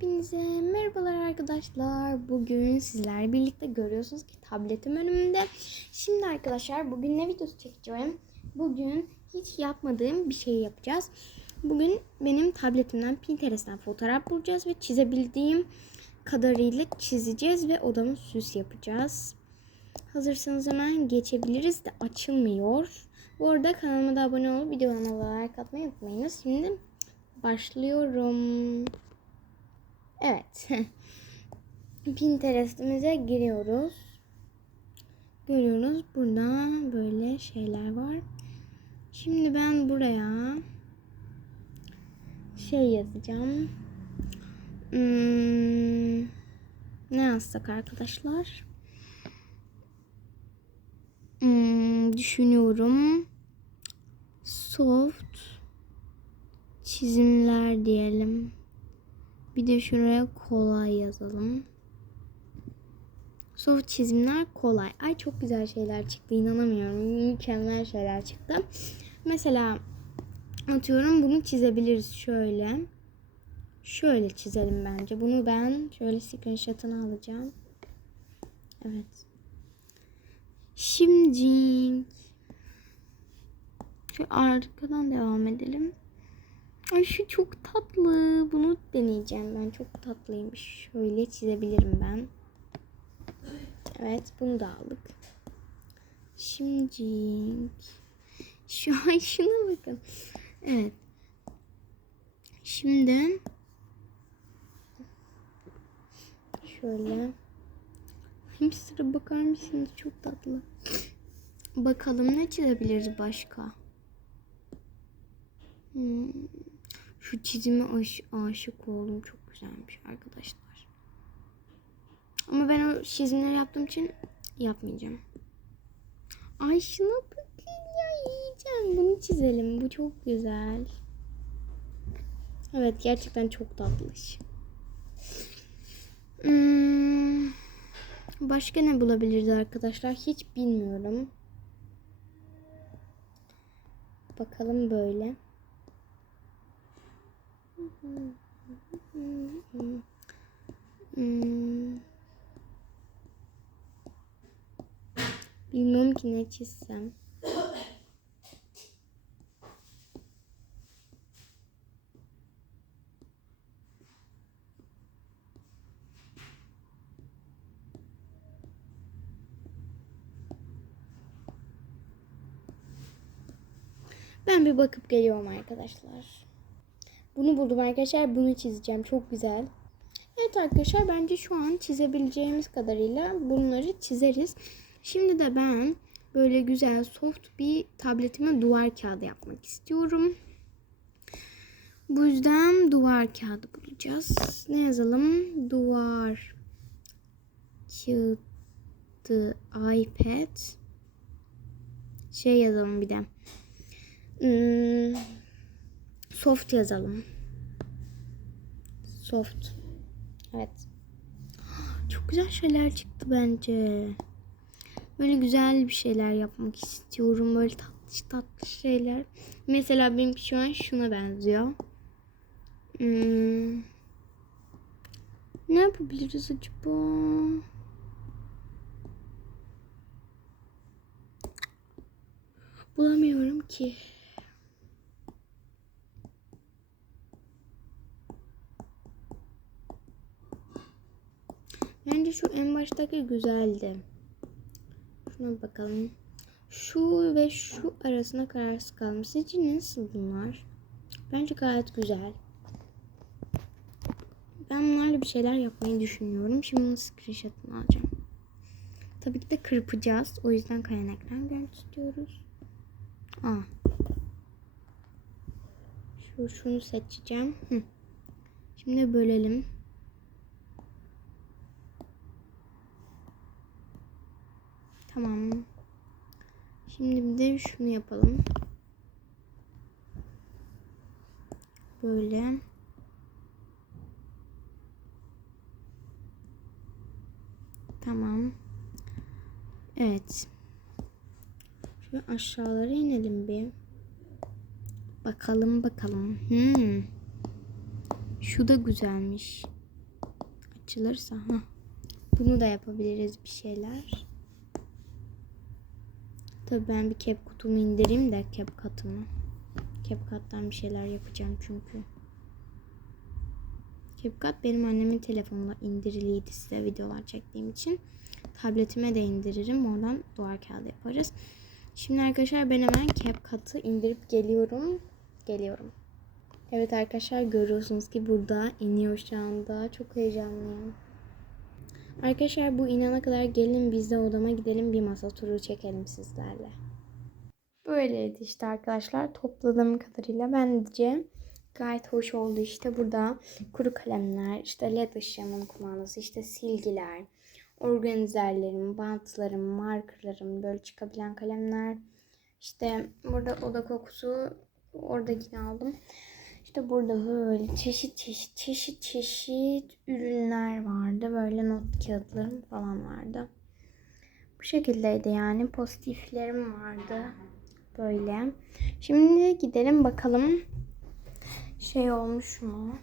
Hepinize merhabalar arkadaşlar. Bugün sizlerle birlikte görüyorsunuz ki tabletim önümde. Şimdi arkadaşlar bugün ne videosu çekeceğim? Bugün hiç yapmadığım bir şey yapacağız. Bugün benim tabletimden Pinterest'ten fotoğraf bulacağız ve çizebildiğim kadarıyla çizeceğiz ve odamı süs yapacağız. Hazırsanız hemen geçebiliriz de açılmıyor. Bu arada kanalıma da abone olup videolarıma like atmayı unutmayınız. Şimdi başlıyorum. Evet. Pinterest'imize giriyoruz. Görüyoruz burada böyle şeyler var. Şimdi ben buraya şey yazacağım. Hmm, ne yazsak arkadaşlar? Hmm, düşünüyorum. Soft çizimler diyelim. Bir de şuraya kolay yazalım. Soft çizimler kolay. Ay çok güzel şeyler çıktı. inanamıyorum. Mükemmel şeyler çıktı. Mesela atıyorum bunu çizebiliriz şöyle. Şöyle çizelim bence. Bunu ben şöyle screenshot'ını alacağım. Evet. Şimdi şu arkadan devam edelim. Ay şu çok tatlı. Bunu deneyeceğim ben. Çok tatlıymış. Şöyle çizebilirim ben. Evet bunu da aldık. Şimdi şu an şuna bakın. Evet. Şimdi şöyle sıra bakar mısınız? Çok tatlı. Bakalım ne çizebiliriz başka? Hmm. Şu çizime aş aşık oldum. Çok güzelmiş arkadaşlar. Ama ben o çizimleri yaptığım için yapmayacağım. Ay şuna bakın ya yiyeceğim. Bunu çizelim. Bu çok güzel. Evet gerçekten çok tatlış. Hmm, başka ne bulabiliriz arkadaşlar? Hiç bilmiyorum. Bakalım böyle. Bilmiyorum ki ne çizsem. Ben bir bakıp geliyorum arkadaşlar. Bunu buldum arkadaşlar. Bunu çizeceğim. Çok güzel. Evet arkadaşlar bence şu an çizebileceğimiz kadarıyla bunları çizeriz. Şimdi de ben böyle güzel soft bir tabletime duvar kağıdı yapmak istiyorum. Bu yüzden duvar kağıdı bulacağız. Ne yazalım? Duvar kağıdı iPad şey yazalım bir de. Hmm, soft yazalım. Soft. Evet. Çok güzel şeyler çıktı bence. Böyle güzel bir şeyler yapmak istiyorum. Böyle tatlı tatlı şeyler. Mesela benim şu an şuna benziyor. Hmm. Ne yapabiliriz acaba? Bulamıyorum ki. Bence şu en baştaki güzeldi. Şuna bakalım. Şu ve şu arasında kararsız kalmış. Sizce nasıl bunlar? Bence gayet güzel. Ben bunlarla bir şeyler yapmayı düşünüyorum. Şimdi bunun screenshot'ını alacağım. Tabii ki de kırpacağız. O yüzden kaynaktan görüntü istiyoruz. Aa. Şu şunu seçeceğim. Hı. Şimdi bölelim. Tamam. Şimdi bir de şunu yapalım. Böyle. Tamam. Evet. Şu aşağılara inelim bir. Bakalım bakalım. Hmm. Şu da güzelmiş. açılırsa. Hah. Bunu da yapabiliriz bir şeyler. Tabii ben bir CapCut'umu indireyim de CapCut'ımı. CapCut'tan bir şeyler yapacağım çünkü. CapCut benim annemin telefonunda indiriliydi size videolar çektiğim için. Tabletime de indiririm. Oradan duvar kağıdı yaparız. Şimdi arkadaşlar ben hemen CapCut'ı indirip geliyorum. Geliyorum. Evet arkadaşlar görüyorsunuz ki burada iniyor şu anda. Çok heyecanlıyım. Arkadaşlar bu inana kadar gelin biz de odama gidelim bir masa turu çekelim sizlerle. Böyleydi işte arkadaşlar. Topladığım kadarıyla bence gayet hoş oldu. İşte burada kuru kalemler, işte led ışığımın kumandası, işte silgiler, organizerlerim, bantlarım, markerlarım, böyle çıkabilen kalemler. İşte burada oda kokusu oradakini aldım. İşte burada böyle çeşit çeşit çeşit çeşit ürünler vardı. Böyle not kağıtlarım falan vardı. Bu şekildeydi yani. Pozitiflerim vardı. Böyle. Şimdi gidelim bakalım şey olmuş mu?